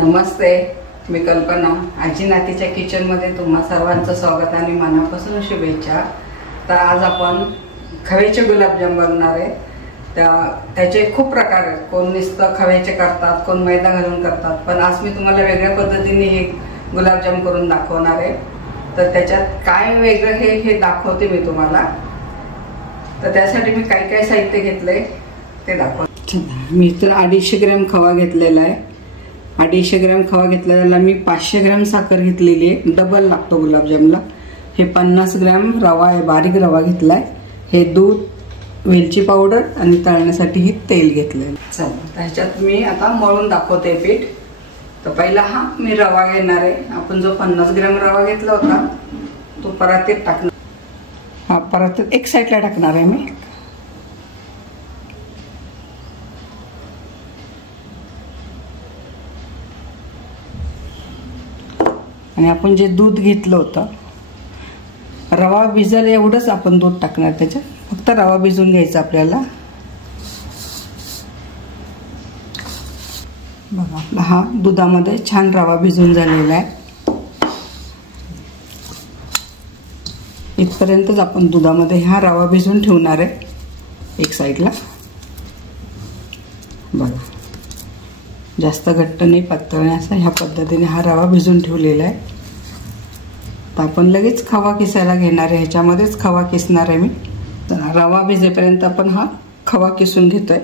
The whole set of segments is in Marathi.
नमस्ते, मी कल्पना. आजी नातीच्या किचनमध्ये तुम्हा सर्वांचं स्वागत आणि मनापासून शुभेच्छा. तर आज आपण खव्याचे गुलाबजाम बनवणार आहे. त्याचे खूप प्रकार आहेत. कोण नुसतं खव्याचे करतात, कोण मैदा घालून करतात, पण आज मी तुम्हाला वेगळ्या पद्धतीने हे गुलाबजाम करून दाखवणार आहे. तर त्याच्यात काय वेगळं हे दाखवते मी तुम्हाला. तर त्यासाठी मी काय काय साहित्य घेतलंय ते दाखवते. मी तर 250 ग्रॅम खवा घेतलेला आहे. 250 ग्रॅम खवा घेतलेला मी 500 ग्रॅम साखर घेतलेली आहे. डबल लागतो गुलाबजामला. हे 50 ग्रॅम रवा आहे, बारीक रवा घेतलाय. हे दूध, वेलची पावडर आणि तळण्यासाठी हे तेल घेतलेलं. चला त्याच्यात मी आता मळून दाखवते पीठ. तर पहिला मी रवा घेणार आहे. आपण जो 50 ग्रॅम रवा घेतला होता तो परातीत टाकणार. परातीत एक साईडला टाकणार आहे मी. आणि आपण जे दूध घेतलं होतं, रवा भिजल एवढंच आपण दूध टाकणार. त्याच्यात फक्त रवा भिजवून घ्यायचा आपल्याला. बघा आपला दुधामध्ये छान रवा भिजून झालेला आहे. इथपर्यंतच आपण दुधामध्ये रवा भिजवून ठेवणार आहे एक साईडला. बघा जास्त घट्ट नाही, पातळ नाही, असं ह्या पद्धतीने रवा भिजून ठेवलेला आहे. तर आपण लगेच खवा किसायला घेणार आहे. ह्याच्यामध्येच खवा किसणार आहे मी. तर रवा भिजेपर्यंत आपण खवा किसून घेतोय.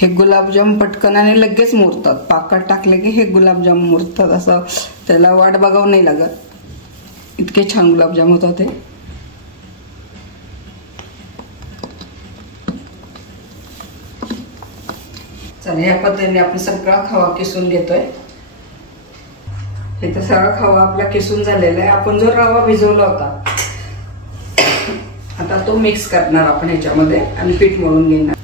हे गुलाबजाम पटकन आणि लगेच मुरतात. पाकात टाकले की हे गुलाबजाम मुरतात. असं त्याला वाट बघावं नाही लागत. इतके छान गुलाबजाम होतात ते. चला या पद्धतीने आपण सगळा खवा किसून घेतोय. हे तर सगळा खवा आपला किसून झालेला आहे. आपण जो रवा भिजवला होता आता तो मिक्स करणार आपण ह्याच्यामध्ये आणि पीठ मळून घेणार.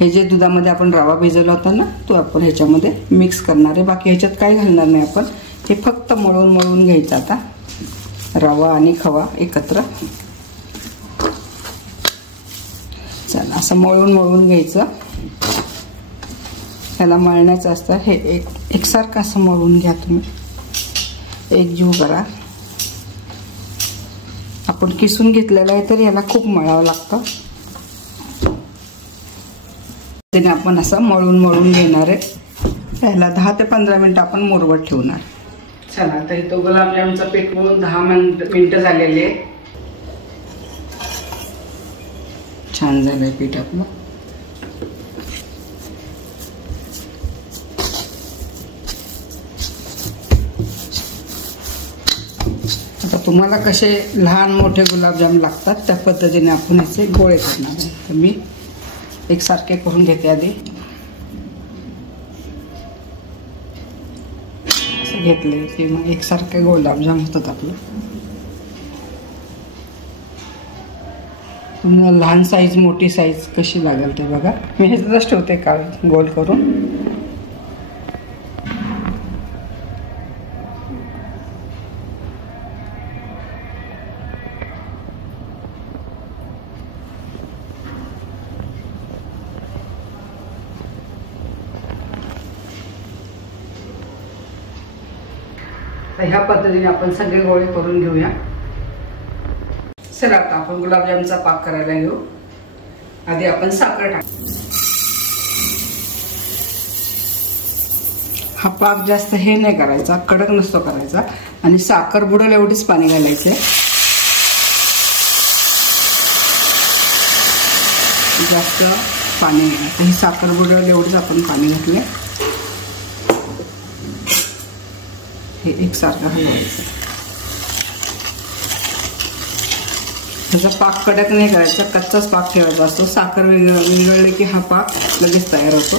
हे जे दुधामध्ये आपण रवा भिजवला होता ना, तो आपण ह्याच्यामध्ये मिक्स करणार आहे. बाकी ह्याच्यात काय घालणार नाही आपण. हे फक्त मळून घ्यायचं आता, रवा आणि खवा एकत्र. चला असं मळून घ्यायचं. त्याला मळण्याचं असतं. हे एकसारखं असं मळून घ्या तुम्ही, एकजीव करा. आपण किसून घेतलेलं आहे तर याला खूप मळावं लागतं. त्याने आपण असं मळून घेणार आहे. त्याला 10 ते 15 मिनिटं आपण मुरवत ठेवणार. चला तर तो गुलाबजामचं पीठ मळून 10 मिनिटं झालेले आहे. छान झालंय पीठ आपलं. आता तुम्हाला कसे लहान मोठे गुलाबजाम लागतात त्या पद्धतीने आपण याचे गोळे करणार आहे. तर मी एकसारखे करून घेते आधी. असं घेतले की मग एकसारखे गुलाबजाम होतात आपलं. तुम्हाला लहान साईज मोठी साईज कशी लागेल ते बघा. मी ह्याच्यातच ठेवते का गोल करून. ह्या पद्धतीने आपण सगळे गोळे करून घेऊया. चला आता आपण गुलाबजामचा पाक करायला घेऊ. आधी आपण साखर टाक. हा पाक जास्त हे नाही करायचा, कडक नसतो करायचा. आणि साखर बुडेल एवढीच पाणी घालायचे. जास्त पाणी नाही. ही साखर बुडेल एवढीच आपण पाणी घातले. हे एकसारखं हलवायचं. त्याचा पाक कडक नाही करायचा, कच्चाच पाक ठेवायचा असतो. साखर विरघळले की हा पाक लगेच तयार होतो.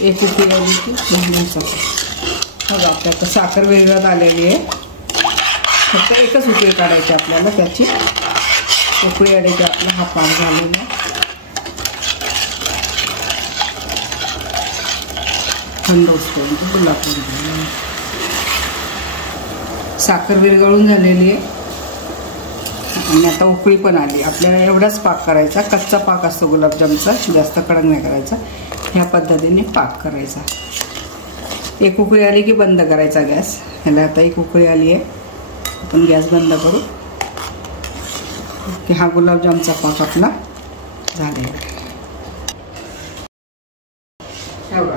एक उकळी आली की बघा आपल्या आता साखर विरघळत आलेली आहे. फक्त एकच उकळी काढायची आपल्याला. त्याची उकळी आली की आपला हा पाक झालेला आहे. थंड होईपर्यंत गुलाबजाम. साखर विरघळून झालेली आहे आणि आता उकळी पण आली. आपल्याला एवढाच पाक करायचा, कच्चा पाक असतो गुलाबजामचा, जास्त कडक नाही करायचा. ह्या पद्धतीने पाक करायचा. एक उकळी आली की बंद करायचा गॅस. ह्याला आता एक उकळी आली आहे, आपण गॅस बंद करू की हा गुलाबजामचा पाक आपला झालेला आहे.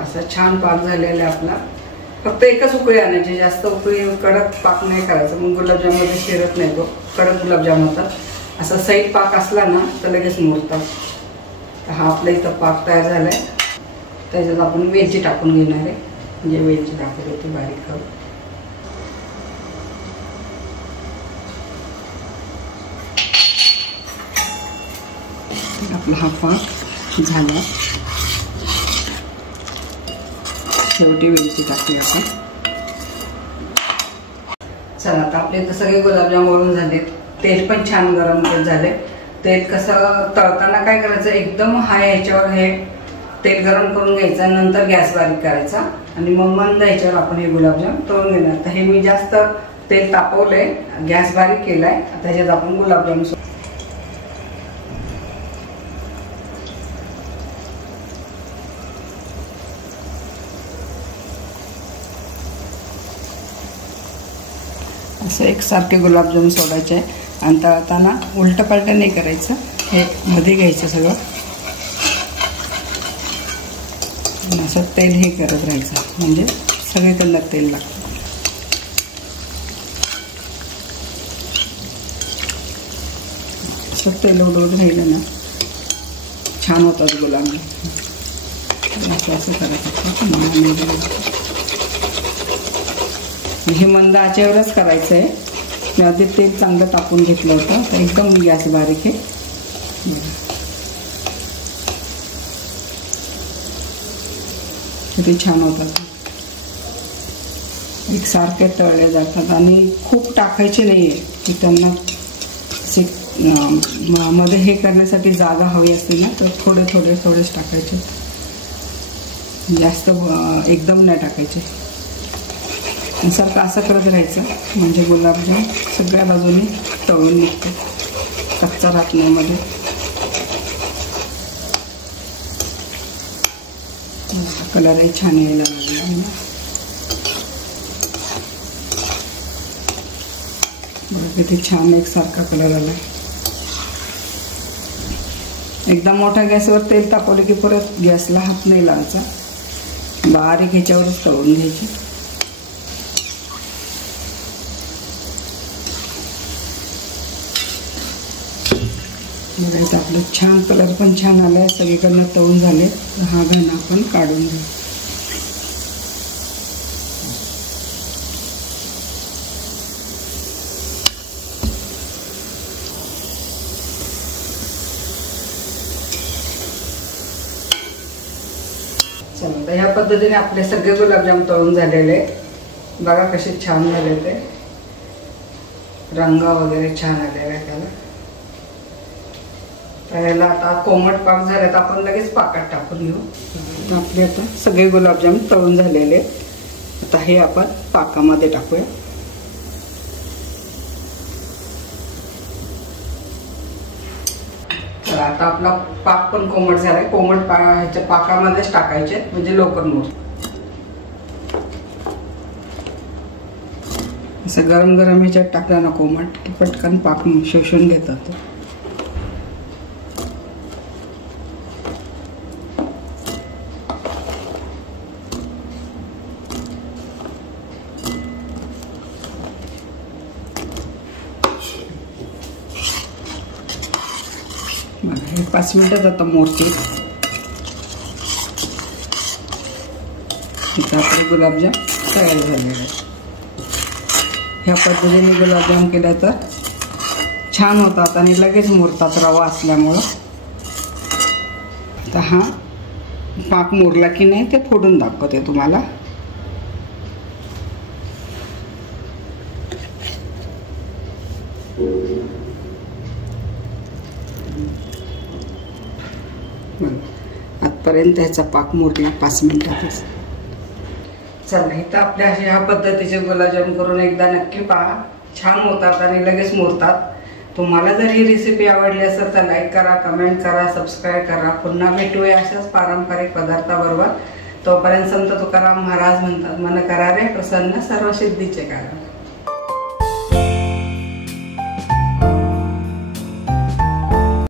असा छान पाक झालेला आहे आपला. फक्त एकच उकळी आणायची, जास्त उकळी कडक पाक नाही करायचा, मग गुलाबजाममध्ये शिरत नाही तो, कडक गुलाबजाम होतात. असा सैल पाक असला ना तर लगेच मुरतात. हा आपला इथं पाक तयार झाला आहे. त्याच्यात आपण वेलची टाकून घेणार आहे, म्हणजे वेलची टाकून होती बारीक करून. आपला हा पाक झाला. शेवटी वेलची टाकली आपण. चला आता आपले तर सगळे गुलाबजाम वरून झाले. तेल पण छान गरम झाले. तेल कसं तळताना काय करायचं, एकदम हाय ह्याच्यावर हे तेल गरम करून घ्यायचं, नंतर गॅस बारीक करायचा आणि मग मंद ह्याच्यावर आपण हे गुलाबजाम तळून घेणार. तर हे मी जास्त तेल तापवलंय, गॅस बारीक केलाय. आता ह्याच्यात आपण गुलाबजाम असं एकसारखे गुलाबजाम सोडायचे आणि तळताना उलट पलट नाही करायचं, हे मध्ये घ्यायचं सगळं. असं तेल हे करत राहायचं, म्हणजे सगळीकडनं तेल लागतं. असं तेल उडवत राहिलं ना छान होतात गुलाबजाम. असं करायचं. हे मंद आचेवरच करायचं आहे. मी आधी तेल चांगलं तापून घेतलं होतं, तर एकदम गॅस बारीक आहे. किती छान होतात, एकसारखे तळले जातात. आणि खूप टाकायचे नाही आहे की त्यांना मध्ये हे करण्यासाठी जागा हवी असते ना, तर थोडे थोडे थोडेच टाकायचे, जास्त एकदम नाही टाकायचे. सारखं असं करत राहायचं, म्हणजे गुलाबजाम सगळ्या बाजूने तळून निघतो, कच्चा राहत नाही मध्ये. कलरही छान यायला लागला. बघा किती छान एकसारखा कलर आला. एकदा मोठ्या गॅसवर तेल तापवले की परत गॅसला हात नाही लावायचा, बारीक ह्याच्यावरच तळून घ्यायची. बघायचं आपलं छान कलर पण छान आलाय, सगळीकडनं तळून झाले. हा घन आपण काढून घेऊ. चला तर ह्या पद्धतीने आपले सगळे गुलाबजाम तळून झालेले. बघा कसे छान झाले, ते रंग वगैरे छान आलेला आहे त्याला. त्याला आता कोमट पाक झाला तर आपण लगेच पाकात टाकून घेऊ. आपले आता सगळे गुलाबजाम तळून झालेले. आता हे आपण पाकामध्ये टाकूया. तर आता आपला पाक पण कोमट झालाय. कोमट ह्याच्या पाकामध्येच टाकायचे, म्हणजे लवकर मोर. असं गरम गरम ह्याच्यात टाकला ना कोमट की पटकन पाक शोषून घेतात. हे 5 मिनिटात आता मोरते. आपले गुलाबजाम तयार झालेले आहे. ह्या पद्धतीने गुलाबजाम केला तर छान होतात आणि लगेच मुरतात रवा असल्यामुळं. आता हा पाक मुरला की नाही ते फोडून दाखवते तुम्हाला. आजपर्यंत ह्याचा पाक मुरला 5 मिनिटातच. चला इथं आपल्या ह्या पद्धतीचे गुलाबजाम करून एकदा नक्की पहा, छान होतात आणि लगेच मुरतात। तुम्हाला जर ही रेसिपी आवडली असेल तर लाईक करा, कमेंट करा, सबस्क्राईब करा। पुन्हा भेटूया अशाच पारंपरिक पदार्थाबरोबर। तोपर्यंत संत तुकाराम महाराज म्हणतात, मन करा रे प्रसन्न सर्व सिद्धीचे कारण।